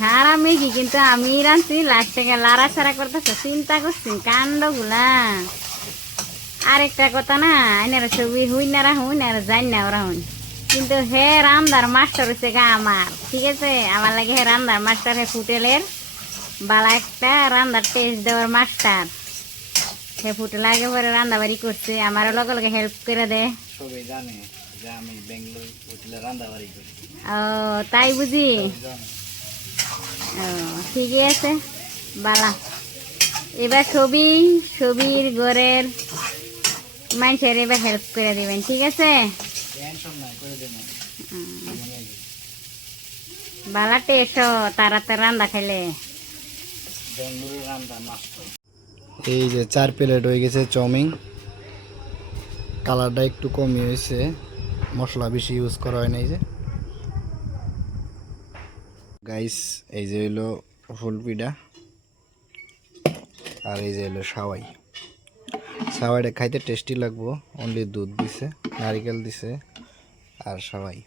সারা মেঘি কিন্তু আমি রাঁধছি লাস্ট থেকে লাড়া ছাড়া করতেছে চিন্তা করছি কাণ্ড গুলা। আরেকটা কথা না এনারা ছবি হুই না রাহুন আর যাই না রাহুন, কিন্তু হে রান্দার মাস্টার হচ্ছে গা আমার, ঠিক আছে? আমার লাগে হে রান্দার মাস্টার, হে হোটেলের বালা একটা রান্দার টেস্ট দেওয়ার মাস্টার। হে হোটেল আগে পরে রান্না বাড়ি করছে, আমার লগে লগে হেল্প করে দে। সবাই জানে যে আমি বেঙ্গলোর হোটেলে রান্নাবাড়ি করি। ও তাই বুঝি। সবাই জানে। ও ঠিকই আছে বালা। এবার ছবির ঘরের মানুষের এবার হেল্প করে দিবেন, ঠিক আছে? টেনশন নাই, করে দেবো। বালা টেস্ট তাড়াতাড়ি রান্না খাইলে। বেঙ্গলোরের রান্না মাস্টার। এই যে 4 প্লেট হয়ে গেছে চাউমিন। কালারটা একটু কমই হয়েছে, মশলা বেশি ইউজ করা হয় না। এই যে গাইস, এই যে হইলো ফুল পিঠা, আর এই যে হলো সাওয়াই। সাওয়াইটা খাইতে টেস্টি লাগবো, অনলি দুধ দিছে, নারিকেল দিছে আর সাওয়াই।